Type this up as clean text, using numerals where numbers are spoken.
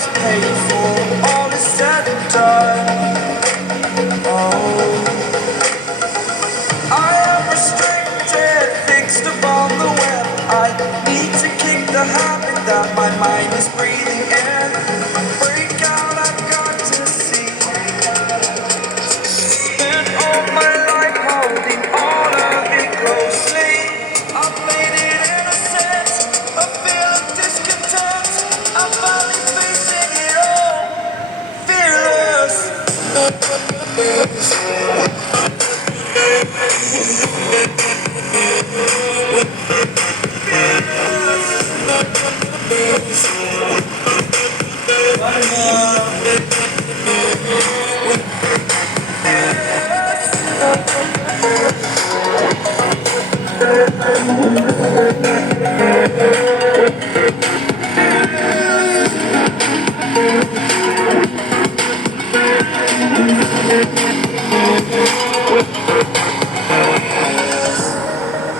is paid for, all is said and done. Oh, I am restricted, fixed upon the web. I need to kick the habit that my mind is breathing in. Break out, I've got to see. Spent all my life holding all of it closely. I've made it innocent, a feel of discontent. I'm finally facing it all, fearless. Fearless.